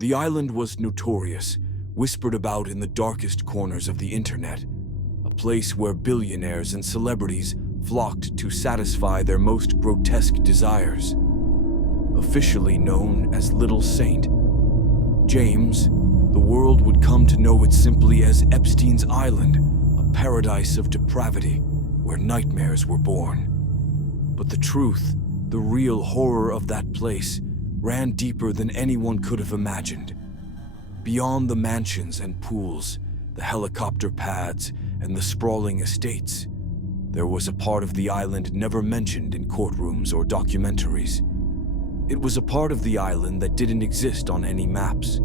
The island was notorious, whispered about in the darkest corners of the internet, a place where billionaires and celebrities flocked to satisfy their most grotesque desires. Officially known as Little Saint, James, the world would come to know it simply as Epstein's Island, a paradise of depravity where nightmares were born. But the truth, the real horror of that place, ran deeper than anyone could have imagined. Beyond the mansions and pools, the helicopter pads, and the sprawling estates, there was a part of the island never mentioned in courtrooms or documentaries. It was a part of the island that didn't exist on any maps.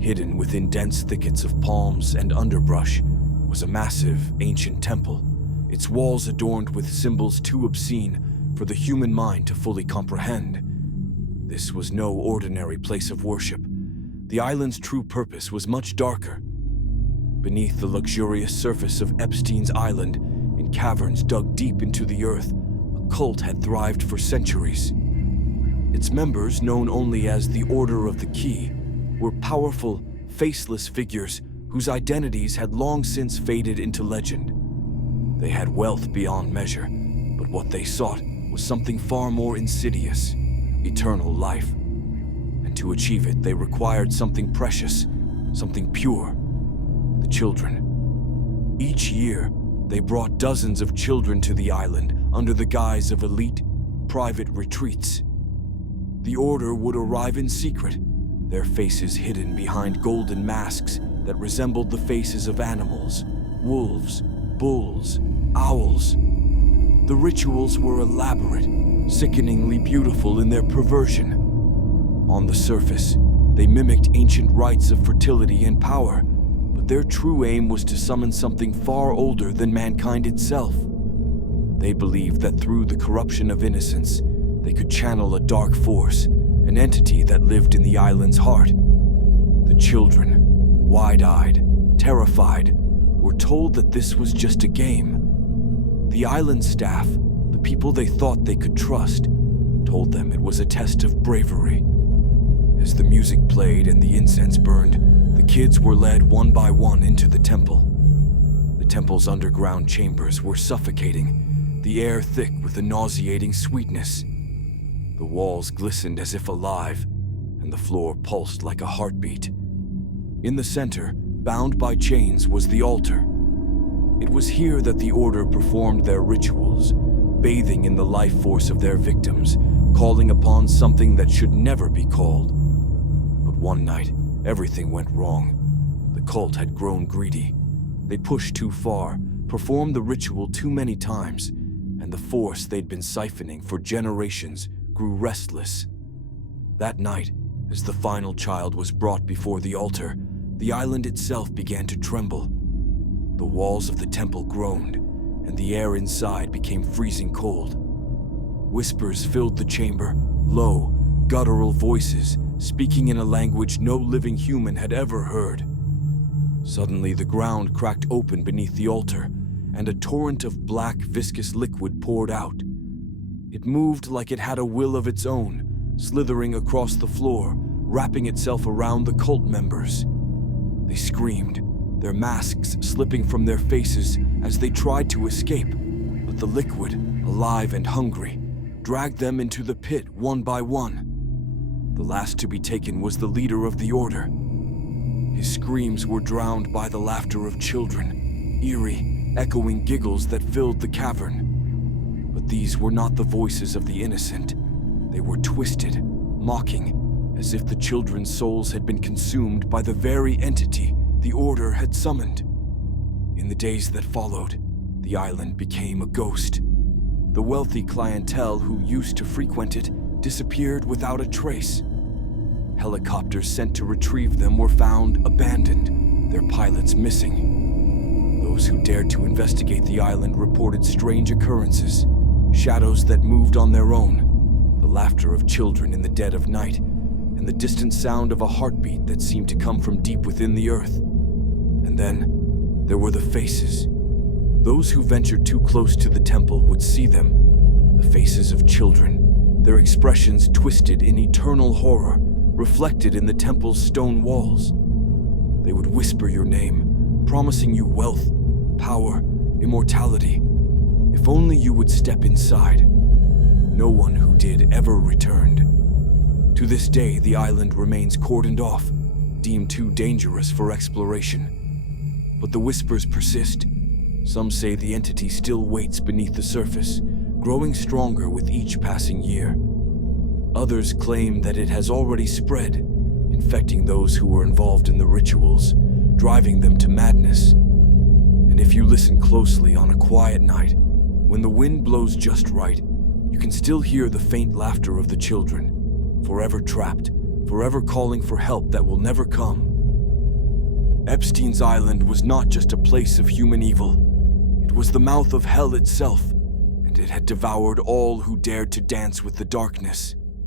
Hidden within dense thickets of palms and underbrush was a massive, ancient temple, its walls adorned with symbols too obscene for the human mind to fully comprehend. This was no ordinary place of worship. The island's true purpose was much darker. Beneath the luxurious surface of Epstein's Island, in caverns dug deep into the earth, a cult had thrived for centuries. Its members, known only as the Order of the Key, were powerful, faceless figures whose identities had long since faded into legend. They had wealth beyond measure, but what they sought was something far more insidious: eternal life. And to achieve it, they required something precious, something pure: the children. Each year, they brought dozens of children to the island under the guise of elite, private retreats. The Order would arrive in secret, their faces hidden behind golden masks that resembled the faces of animals: wolves, bulls, owls. The rituals were elaborate, sickeningly beautiful in their perversion. On the surface, they mimicked ancient rites of fertility and power, but their true aim was to summon something far older than mankind itself. They believed that through the corruption of innocence, they could channel a dark force, an entity that lived in the island's heart. The children, wide-eyed, terrified, were told that this was just a game. The island staff, the people they thought they could trust, told them it was a test of bravery. As the music played and the incense burned, the kids were led one by one into the temple. The temple's underground chambers were suffocating, the air thick with a nauseating sweetness. The walls glistened as if alive, and the floor pulsed like a heartbeat. In the center, bound by chains, was the altar. It was here that the Order performed their rituals, bathing in the life force of their victims, calling upon something that should never be called. But one night, everything went wrong. The cult had grown greedy. They pushed too far, performed the ritual too many times, and the force they'd been siphoning for generations grew restless. That night, as the final child was brought before the altar, the island itself began to tremble. The walls of the temple groaned, and the air inside became freezing cold. Whispers filled the chamber, low, guttural voices speaking in a language no living human had ever heard. Suddenly, the ground cracked open beneath the altar, and a torrent of black, viscous liquid poured out. It moved like it had a will of its own, slithering across the floor, wrapping itself around the cult members. They screamed, their masks slipping from their faces as they tried to escape, but the liquid, alive and hungry, dragged them into the pit one by one. The last to be taken was the leader of the Order. His screams were drowned by the laughter of children, eerie, echoing giggles that filled the cavern. But these were not the voices of the innocent. They were twisted, mocking, as if the children's souls had been consumed by the very entity the Order had summoned. In the days that followed, the island became a ghost. The wealthy clientele who used to frequent it disappeared without a trace. Helicopters sent to retrieve them were found abandoned, their pilots missing. Those who dared to investigate the island reported strange occurrences, shadows that moved on their own, the laughter of children in the dead of night, and the distant sound of a heartbeat that seemed to come from deep within the earth. And then, there were the faces. Those who ventured too close to the temple would see them, the faces of children, their expressions twisted in eternal horror, reflected in the temple's stone walls. They would whisper your name, promising you wealth, power, immortality. If only you would step inside. No one who did ever returned. To this day, the island remains cordoned off, deemed too dangerous for exploration. But the whispers persist. Some say the entity still waits beneath the surface, growing stronger with each passing year. Others claim that it has already spread, infecting those who were involved in the rituals, driving them to madness. And if you listen closely on a quiet night, when the wind blows just right, you can still hear the faint laughter of the children, forever trapped, forever calling for help that will never come. Epstein's Island was not just a place of human evil. It was the mouth of hell itself, and it had devoured all who dared to dance with the darkness.